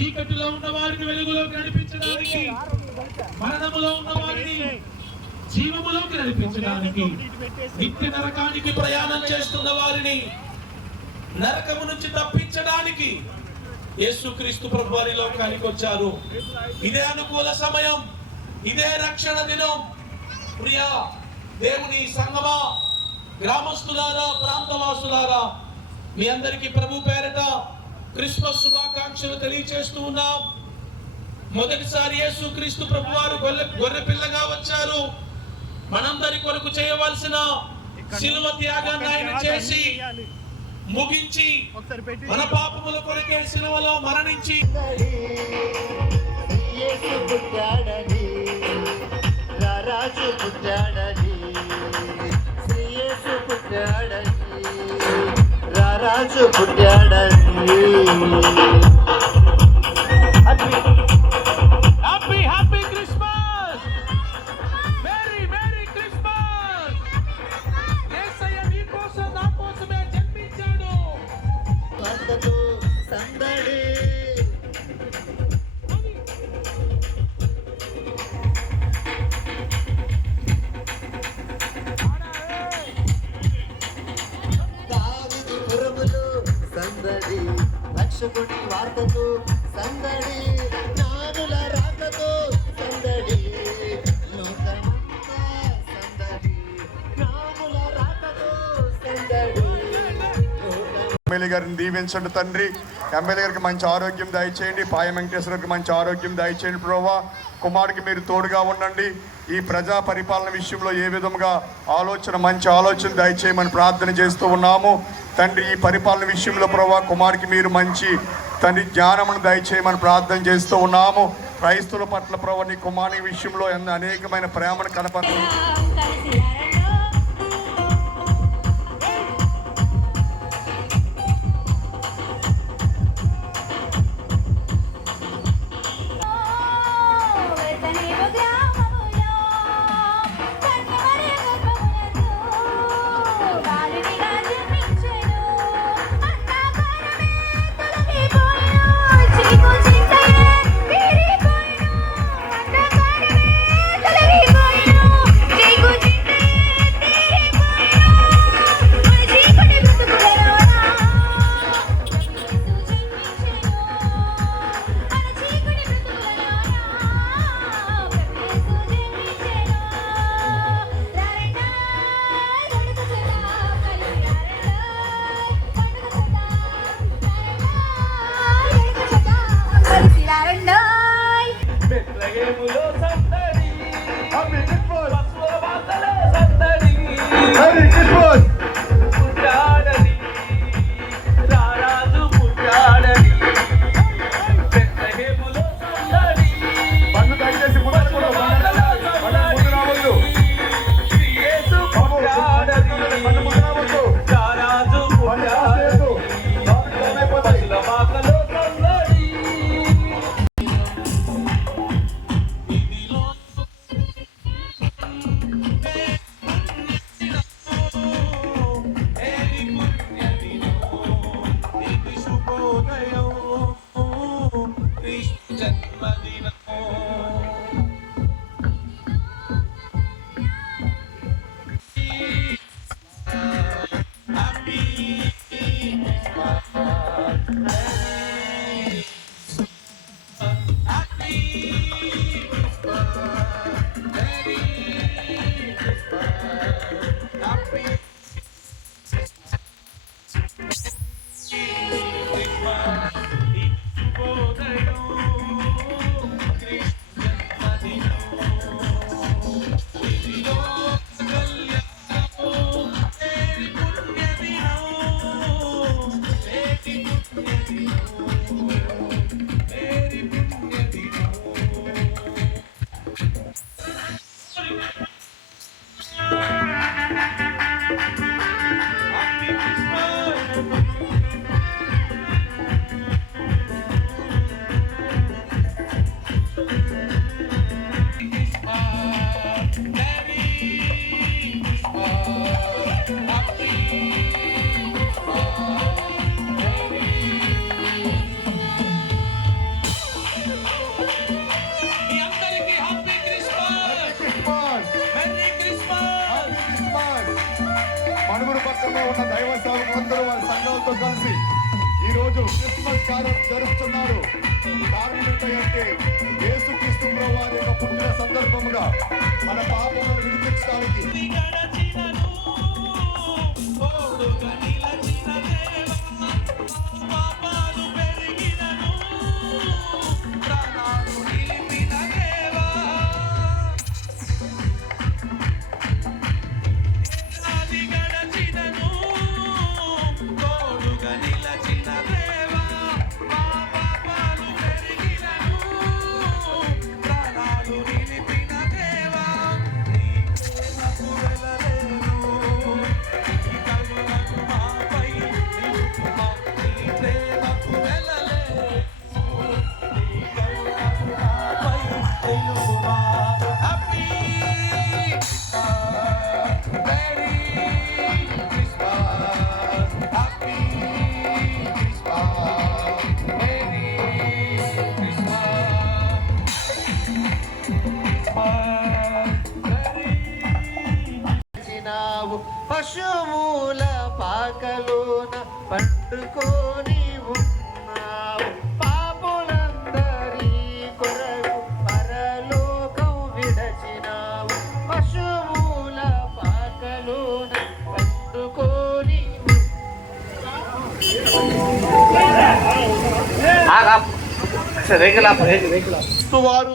చీకటిలో ఉన్న వారిని వెలుగులోకి నడిపించడానికి, మరణములో ఉన్న వారిని జీవములోకి నడిపించడానికి, నిత్య నరకానికి ప్రయాణం చేస్తున్న వారిని నరకము నుంచి తప్పించడానికి యేసుక్రీస్తు ప్రభు వారి లోకానికి వచ్చారు. ఇదే అనుకూల సమయం, ఇదే రక్షణ దినం. ప్రియా దేవుని సంగమా, గ్రామస్తులారా, ప్రాంతవాసులారా, మీ అందరికీ ప్రభు పేరట క్రిస్మస్ శుభాకాంక్షలు తెలియజేస్తూ ఉన్నాం. మొదటిసారి యేసుక్రీస్తు ప్రభు వారు గొర్రె పిల్లగా వచ్చారు. మనందరి కొరకు చేయవలసిన శిలువ త్యాగాన్ని ఆయన చేసి ముగించి మన పాపముల కొరకే శిలువలో మరణించి రాజు పుట్టాడని, శ్రీయేసు పుట్టాడని, రాజు పుట్టాడని. Happy happy Christmas, merry merry Christmas. Yesayya నీ కోసం నా కోసమే జన్మించాడు. వందతో సందడి దావీదు పురములో సందడి, రక్షకుని వార్తతో సందడి, జ్ఞానుల రాకతో సందడి, లోకమంతా సందడి, జ్ఞానుల రాకతో సందడి. ఎమ్మెల్యే గారిని దీవించండి తండ్రి. ఎమ్మెల్యే గారికి మంచి ఆరోగ్యం దయచేయండి. పాయ వెంకటేశ్వర గారికి మంచి ఆరోగ్యం దయచేయండి ప్రభువా. కుమారుడికి మీరు తోడుగా ఉండండి. ఈ ప్రజా పరిపాలన విషయంలో ఏ విధంగా మంచి ఆలోచన దయచేయమని ప్రార్థన చేస్తూ ఉన్నాము తండ్రి. ఈ పరిపాలన విషయంలో ప్రభువా కుమారుడికి మీరు మంచి తండ్రి జ్ఞానమును దయచేయమని ప్రార్థన చేస్తూ ఉన్నాము. క్రైస్తవుల పట్ల ప్రభువా నీ కుమారుని విషయంలో అనేకమైన ప్రేమను కనపడుతుంది. ప్రాంతంలో ఉన్న దైవ సేవకులందరూ వారి సంఘాలతో కలిసి ఈ రోజు క్రిస్మస్ కార్యం జరుపుతున్నారు. కారణం ఏంటంటే యేసుక్రీస్తు ప్రభువు వారి యొక్క పుట్టిన సందర్భముగా మన పాపములను విడిపించడానికి పశువుల పాకలోన పండుకొని ఉన్నావు. పాపులందరి కొరకు పరలోకం విడచినావు. పశువుల పాకలోన పండుకొని వారు